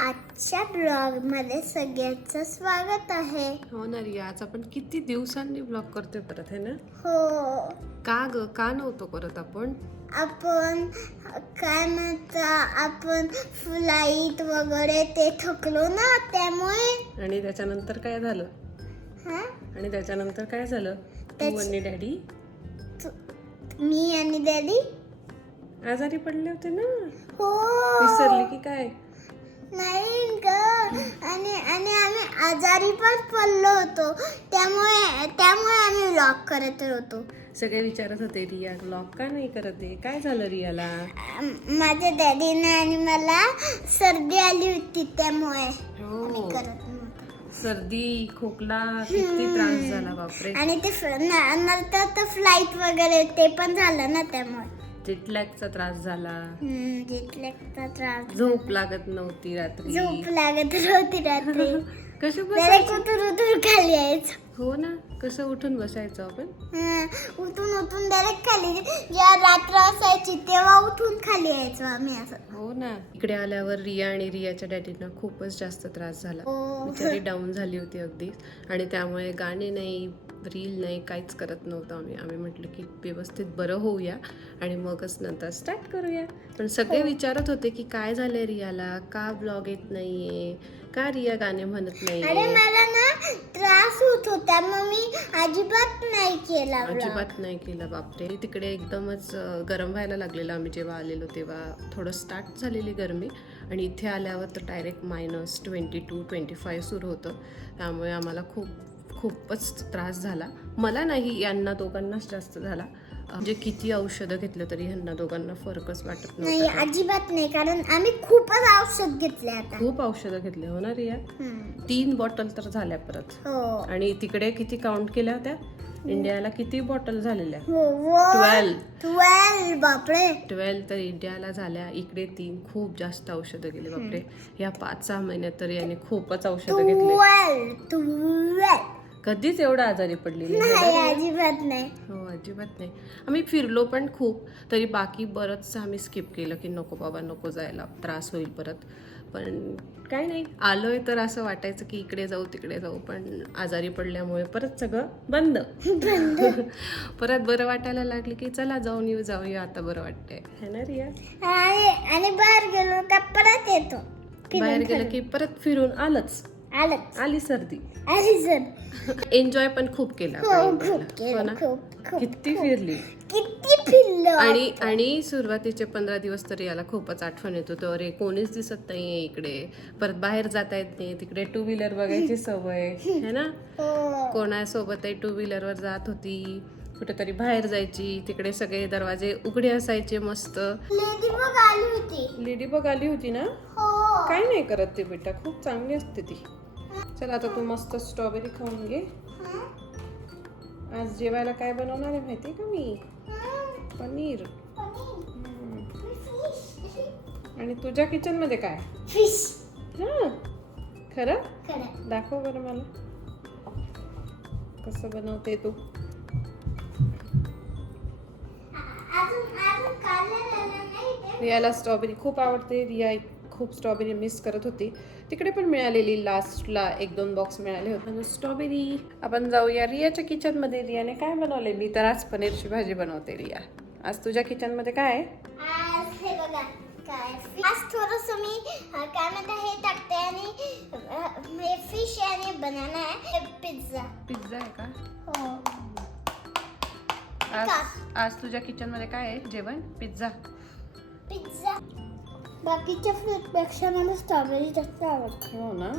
आजच्या ब्लॉगमध्ये सगळ्यांचं स्वागत आहे. हो ना रिया आज आपण किती दिवसांनी ब्लॉग करतोय परत है ना? हो. का ग? का नव्हतो परत आपण? आपण काय म्हणता आपण फ्लाईट वगैरे ते थकलो ना त्यामुळे. आणि त्याच्यानंतर काय झालं? हा? आणि त्याच्यानंतर काय झालं? तू त्याच- आणि डॅडी मी आणि डॅडी. आजारी पडले होते ना? हो. विसरली की काय? नाही ग. आणि आणि आम्ही आजारी पण पडलो होतो. त्यामुळे त्यामुळे आम्ही व्लॉग करत होतो. सगळे विचारत होते रिया ब्लॉग का नाही करत आहे? काय झालं रियाला? माझ्या डॅडीने आणि मला सर्दी आली होती त्यामुळे हो. करत नव्हतो सर्दी खोकला किती त्रास झाला बापरे. आणि ते फ- न- नंतर तर फ्लाईट वगैरे ते पण झालं ना त्यामुळे. जेटलॅगचा त्रास झाला. हम्म, जिथल्याचा त्रास झोप लागत नव्हती रात्री. झोप लागत होती रात्री. त्याला बस कुठून उठून खाली यायचं. हो ना? कसं उठून बसायचं आपण? हं, उठून उठून डायरेक्ट खाली. जेव्हा रात्र असायची तेव्हा उठून खाली यायचो आम्ही असं. हो ना? इकडे आल्यावर रिया आणि रियाच्या डॅडींना खूपच जास्त त्रास झाला. हो. बिचारी डाऊन झाली होती अगदी. आणि त्यामुळे गाणे नाही रील नाही काहीच करत नव्हतं आम्ही. आम्ही म्हटलं की व्यवस्थित बरं होऊया आणि मगच नंतर स्टार्ट करूया. पण सगळे हो. विचारत होते की काय झालंय रियाला? का ब्लॉग येत नाहीये? का रिया गाणे म्हणत अरे नाहीये मला ना त्रास होत होता. मग मी अजिबात नाही केला. अजिबात नाही केलं बापरे. तिकडे एकदमच गरम व्हायला लागलेलं आम्ही जेव्हा आलेलो तेव्हा. थोडं स्टार्ट झालेली गरमी आणि इथे आल्यावर तर direct minus twenty two twenty five सुरू होतं. त्यामुळे आम्हाला खूप खूपच त्रास झाला. मला नाही यांना दोघांनाच जास्त झाला. म्हणजे किती औषधं घेतलं तरी ह्यांना दोघांना फरकच वाटत नाही अजिबात नाही कारण आम्ही खूपच औषध घेतले आता. खूप औषधं घेतले हो ना रिया? हं. तीन बॉटल तर झाल्या परत. हो. आणि तिकडे किती काउंट केल्या होत्या? इंडियाला किती बॉटल झालेल्या? हो ट्वेल्व ट्वेल्व बापरे. ट्वेल्व तर इंडियाला झाल्या इकडे तीन. खूप जास्त औषधं गेली बापरे. या पाच सहा महिन्यात तर याने खूपच औषधं घेतले. कधीच एवढं आजारी पडली नाही. नाही अजिबात नाही. हो अजिबात नाही. आम्ही फिरलो पण खूप. तरी बाकी बरंचसं आम्ही स्किप केलं की नको बाबा नको जायला. त्रास होईल परत. पण काय नाही. आलोय तर असं वाटायचं की इकडे जाऊ तिकडे जाऊ. पण आजारी पडल्यामुळे परत सगळं बंद. परत बरं वाटायला लागले की चला जाऊन येऊ जाऊया आता बरं वाटतंय. है ना रिया? आणि बाहेर गेलो का परत येतो. बाहेर गेलं की परत फिरून आलंच. आलं आली सर्दी. आली सर एन्जॉय पण खूप केला हो आपण खूप. हो ना? खूप खूप किती फिरली. किती फिरलो. आणि आणि सुरुवातीचे पंधरा दिवस तरी याला खूपच आठवण येत होतं. अरे कोणीच दिसत नाहीये इकडे. परत बाहेर जाता येत नाही. तिकडे टू व्हीलर बघायची सवय. है ना? हो. कोणासोबतही टू व्हीलरवर जात होती. कुठेतरी बाहेर जायची. तिकडे सगळे दरवाजे उघडे असायचे मस्त. लेडी बघ आली होती. लेडी बग आली होती ना? हो. काय नाही करत ते बेटा. खूप चांगली असते ती. चला आता तू मस्त स्ट्रॉबेरी खाऊन घे. आज जेवायला काय बनवणार आहे माहिती का मी? पनीर. आणि तुझ्या किचनमध्ये काय? फिश हा? खरं? दाखव बरं मला. कसं बनवते तू. रियाला स्ट्रॉबेरी खूप आवडते रिया खूप स्ट्रॉबेरी मिस करत होती. तिकडे पण मिळालेली लास्टला एक दोन बॉक्स मिळाले होते. स्ट्रॉबेरी आपण जाऊया रियाच्या किचनमध्ये रियाने काय बनवले? मी तर आज पनीरची भाजी बनवते रिया. आज तुझ्या किचनमध्ये काय आहे? आज हे बघा काय आज थोडस मी काय म्हणता हे टाकते आणि फिश आणि बनाना आहे. पिझ्झा पिझ्झा आहे का? हो. आज आज तुझ्या किचनमध्ये काय आहे? जेवण? पिझ्झा पिझ्झा बाकीच्या फ्रूटपेक्षा मला स्ट्रॉबेरी जास्त आवडते. हो ना.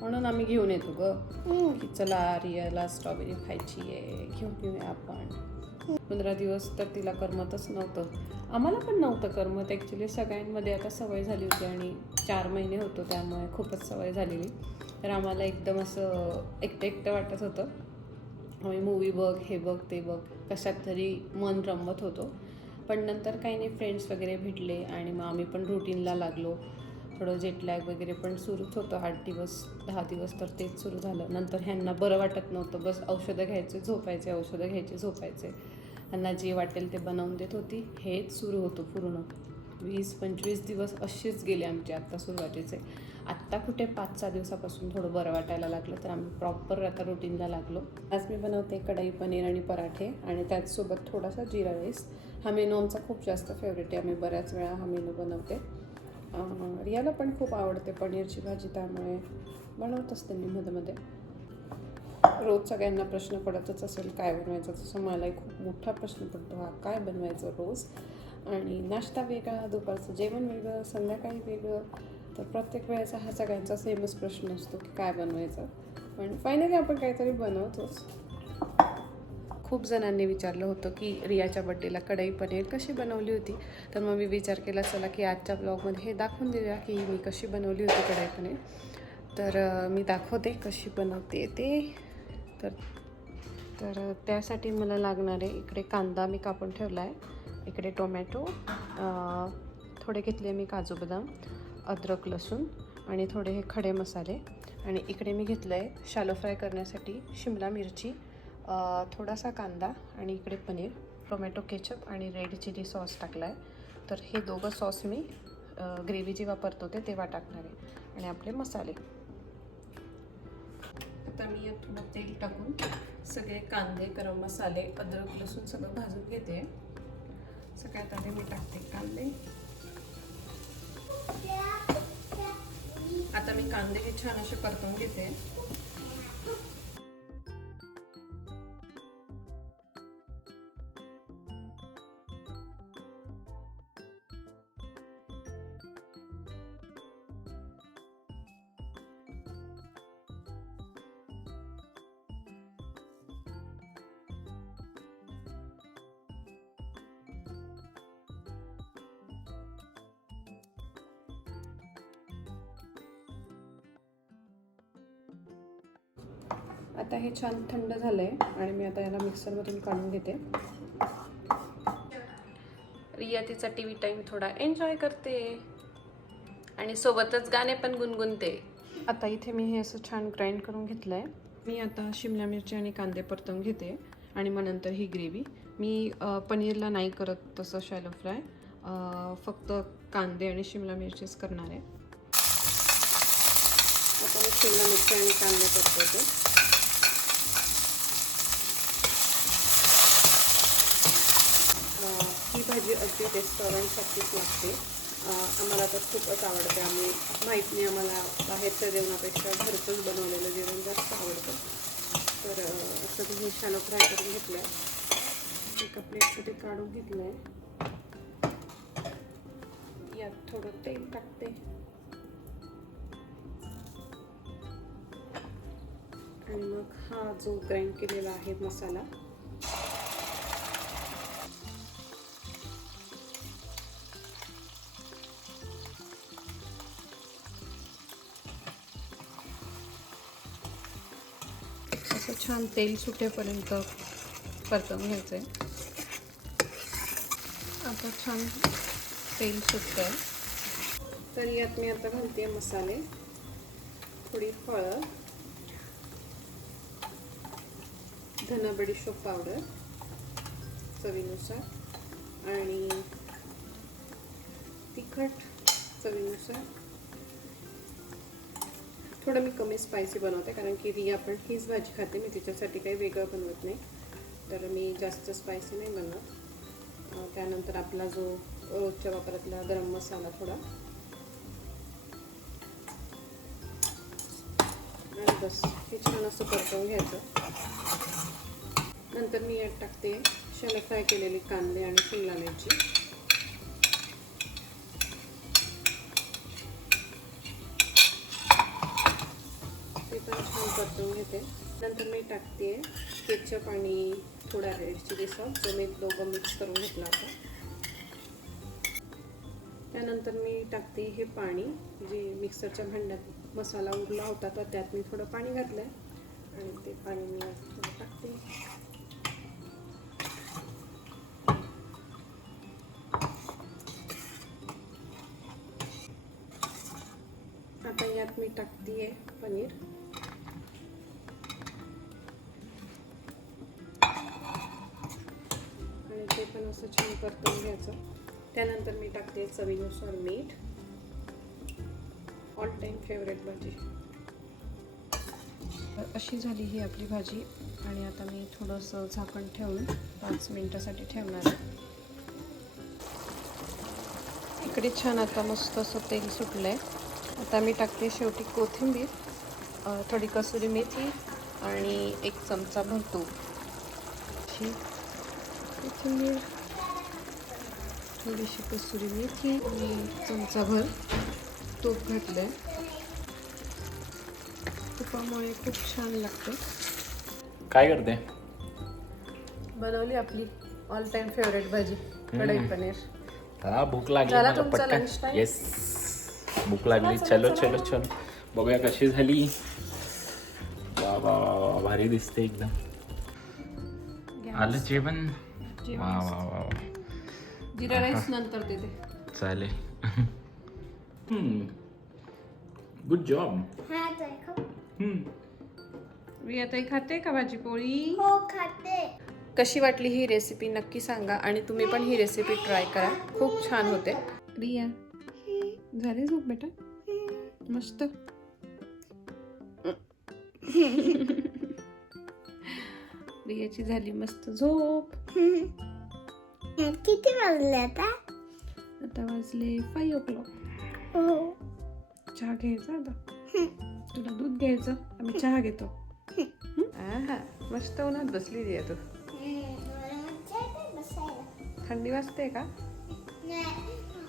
म्हणून आम्ही घेऊन येतो ग. की चला रियाला स्ट्रॉबेरी खायची आहे घेऊन येऊया आपण. पंधरा दिवस तर तिला करमतच नव्हतं. आम्हाला पण नव्हतं करमत. ॲक्च्युली सगळ्यांमध्ये आता सवय झाली होती आणि चार महिने होतो त्यामुळे खूपच सवय झालेली. तर आम्हाला एकदम असं एकटं एकटं वाटत होतं. आम्ही मूवी बघ हे बघ ते बघ. कशात तरी मन रमत होतो. पण नंतर काही नाही फ्रेंड्स वगैरे भेटले आणि मग आम्ही पण रुटीनला लागलो. थोडं जेटलॅग वगैरे पण सुरूच होतं आठ दिवस दहा दिवस तर तेच सुरू झालं. नंतर ह्यांना बरं वाटत नव्हतं बस औषधं घ्यायचे झोपायचे औषधं घ्यायचे झोपायचे. ह्यांना जे वाटेल ते बनवून देत होती. हेच सुरू होतं पूर्ण. वीस पंचवीस दिवस असेच गेले आमचे आत्ता सुरुवातीचे. आत्ता कुठे पाच सहा दिवसापासून थोडं बरं वाटायला लागलं तर आम्ही प्रॉपर आता रुटीनला लागलो. आज मी बनवते कढई पनीर आणि पराठे आणि त्याचसोबत थोडासा जिरा राईस. हा मेनू आमचा खूप जास्त फेवरेट आहे. आम्ही बऱ्याच वेळा हा मेनू बनवते रियाला पण खूप आवडते पनीरची भाजी त्यामुळे बनवत असते मी मध्ये मध्ये. रोज सगळ्यांना प्रश्न पडतच असेल काय बनवायचं? तसं मलाही खूप मोठा प्रश्न पडतो हा काय बनवायचं रोज? आणि नाश्ता वेगळा दुपारचं जेवण वेगळं संध्याकाळी वेगळं. तर प्रत्येक वेळेचा हा सगळ्यांचा सेमच प्रश्न असतो की काय बनवायचं? पण फायनली आपण काहीतरी बनवतोच. खूप जणांनी विचारलं होतं की रियाच्या बड्डेला कढई पनीर कशी बनवली होती? तर मग मी विचार केला चला की आजच्या ब्लॉगमध्ये हे दाखवून देऊया की मी कशी बनवली होती कढई पनीर. तर मी दाखवते कशी बनवते ते. तर तर त्यासाठी मला लागणारे इकडे कांदा मी कापून ठेवला आहे इकडे टोमॅटो थोडे घेतले मी काजू बदाम अद्रक लसूण आणि थोडे हे खडे मसाले. आणि इकडे मी घेतलं आहे शालो फ्राय करण्यासाठी शिमला मिरची थोडासा कांदा आणि इकडे पनीर टोमॅटो केचप आणि रेड चिली सॉस टाकला आहे तर हे दोघं सॉस मी ग्रेव्ही जी वापरतो ते तेव्हा टाकणार आहे. आणि आपले मसाले. आता मी यात थोडं तेल टाकून सगळे कांदे गरम मसाले अद्रक लसूण सगळं भाजून घेते. सगळ्यात आधी मी टाकते कांदे. आता मी कांदे हे छान असे परतून घेते. आता हे छान थंड झालं आहे आणि मी आता याला मिक्सरमधून काढून घेते. रिया तिचा टी व्ही टाईम थोडा एन्जॉय करते. आणि सोबतच गाणे पण गुणगुणते. आता इथे मी हे असं छान ग्राइंड करून घेतलं आहे मी आता शिमला मिरची आणि कांदे परतून घेते आणि मग नंतर ही ग्रेव्ही मी पनीरला नाही करत तसं शॅलो फ्राय फक्त कांदे आणि शिमला मिरचीच करणार आहे. आता मी शिमला मिरची आणि कांदे परतवते अं, ही ते रेस्टॉरंटसाठीच रेस्टॉरंटसारखीच लागते आम्हाला तर खूपच आवडते. आम्ही माहीत नाही आम्हाला बाहेरच्या जेवणापेक्षा घरचंच बनवलेलं जेवण जास्त आवडतं. तर असं तुम्ही शालो फ्राय करून घेतलं आहे एका प्लेटसाठी काढून घेतलं आहे यात थोडं तेल टाकते. आणि मग हा जो ग्राइंड केलेला आहे मसाला तेल सुटेपर्यंत परतवून घ्यायचं आहे आता छान तेल सुटतं आहे तर यात मी आता घालते मसाले थोडी फळं धना बडीशोप पावडर चवीनुसार आणि तिखट चवीनुसार. थोडं मी कमी स्पायसी बनवते कारण की रिया पण हीच भाजी खाते मी तिच्यासाठी काही वेगळं बनवत नाही. तर मी जास्त स्पायसी नाही बनवत. त्यानंतर आपला जो रोजच्या वापरातला गरम मसाला थोडा. आणि बस हे छान असं परतवून घ्यायचं. नंतर मी यात टाकते शेण फ्राय केलेले कांदे आणि शिमला मिरची ते पण छान परतवून घेते. नंतर मी टाकते केचप आणि थोडा रेड चिली सॉस जो मी दोघं मिक्स करून घेतला होता. त्यानंतर मी टाकते हे पाणी जे मिक्सरच्या भांड्यात मसाला उरला होता तर त्यात मी थोडं पाणी घातलं आहे आणि ते पाणी मी थोडं टाकते. आता यात मी टाकते पनीर. ते असं छान परतून घ्यायचं त्यानंतर मी टाकते चवीनुसार मीठ. ऑल टाईम फेवरेट भाजी. तर अशी झाली ही आपली भाजी आणि आता मी थोडंसं झाकण ठेवून पाच मिनटासाठी ठेवणार आहे. इकडे छान आता मस्त असं तेल सुटलं आहे आता मी टाकते शेवटी कोथिंबीर थोडी कसुरी मेथी आणि एक चमचा भरतो कोथिंबीर. थोडीशी कसुरी मेथी आणि चमचाभर तूप घातलं आहे तुपामुळे खूप छान लागते काय करते? बनवली आपली ऑल टाइम फेवरेट भाजी कढई पनीर. भूक लागली मला पटकन? येस भूक लागली. चलो चलो चलो बघूया कशी झाली. वा वा वा वा भारी दिसते एकदम. आलं जेवण? जेवण वा वा वा वा. जिरा राईस नंतर देते. चालेल. गुड जॉब हा खाऊ. आता खाते का भाजी पोळी हो खाते. कशी वाटली ही रेसिपी नक्की सांगा आणि तुम्ही पण ही रेसिपी ट्राय करा. खूप छान होते. रिया झाली झोप बेटा? मस्त. रियाची झाली मस्त झोप. किती वाजले आता आता वाजले फाईव्ह ओ क्लॉक हो चहा घ्यायचा आता तुला दूध घ्यायचं आम्ही चहा घेतो हं? आहा, मस्त उन्हात बसली रिया तू थंडी वाजते का नाही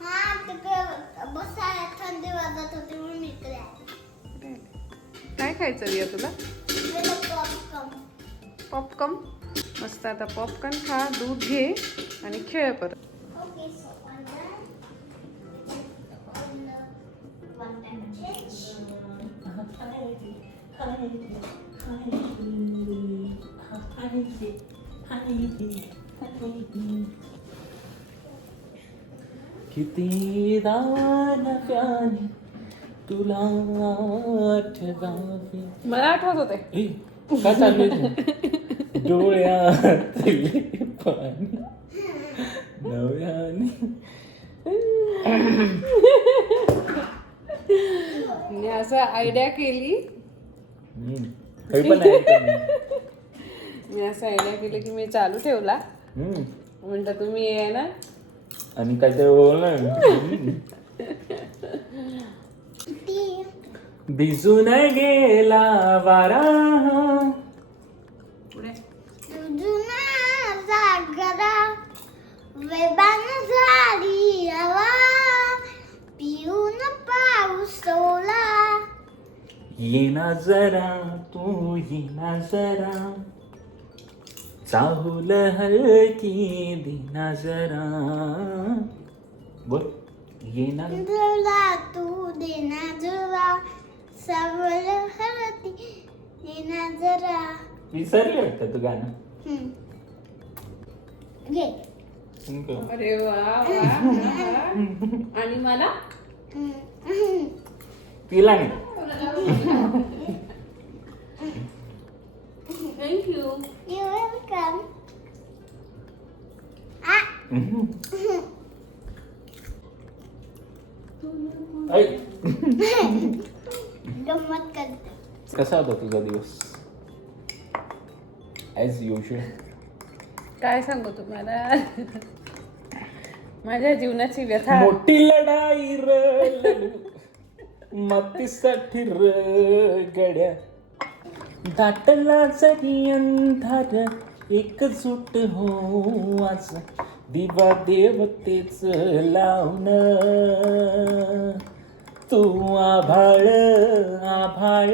हा तिकडे बसायला थंडी वाजत होती म्हणून इकडे आले. काय खायचं रिया तुला. पॉपकॉर्न मस्त आता पॉपकॉर्न खा दूध घे आणि खेळ परत. किती नव्याने तुला आठवावे. मला आठवत होते. काय चालू आहे डोळ्यातले पाणी. नव्याने. मी असं आयडिया केली. हम्म. पण आहे का नाही? मी असं आयडिया केली की मी चालू ठेवला. हम्म. म्हणता तुम्ही आहे ना. आणि काहीतरी बोलणार भिजून गेला वारा. पुढे. जुना जागरा वेबान झाली हवा. पिऊन पाऊस ओला येना जरा तू येना जरा. चाहूल हलकी दिना जरा. बोल येना तुला तू देना जुवा सावळ हरती देना जरा. विसरले वाटतं तू गाणं हम्म. घे हम्म. अरे वा वा, वा. आणि मला हम्म. तिला नाही थँक्यू You're welcome. Ah, ऐ, गंमत करते कसा होता तुझा दिवस ॲज युजल काय सांगू तुम्हाला? माझ्या जीवनाची व्यथा. मोठी लढाई र मातीसाठी र गड्या दाटला जरी अंधार. एकजूट हो आज. दिवा देवतेच लावण. तू आभाळ आभाळ.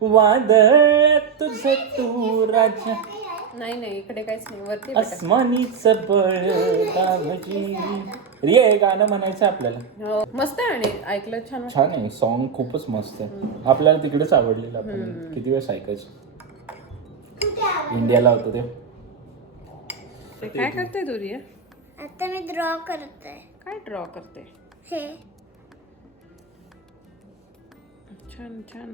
वादळ तुझ तू राजा. नाही नाही इकडे काहीच नाही वरती. अस्मानीच बळ दावजी रिया हे गाणं म्हणायचं आपल्याला. हो मस्त आहे आणि ऐकलं छान वाटलं. छान आहे सॉन्ग खूपच मस्त आहे. आपल्याला तिकडेच आवडलेलं आपण किती वेळेस ऐकायचं? इंडियाला होतं ते. ते काय करते तू रिया? आता मी ड्रॉ करते काय ड्रॉ करते हे. छान छान.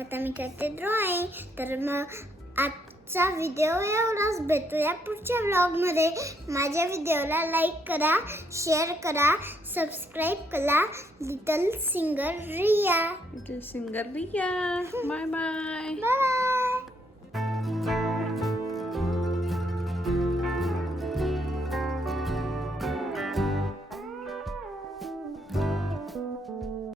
आता मी करते ड्रॉइंग तर मग आजचा व्हिडिओ एवढाच. भेटूया पुढच्या व्लॉगमध्ये माझ्या व्हिडिओला लाईक करा शेअर करा सबस्क्राईब करा. Little singer Riya singer Riya bye bye bye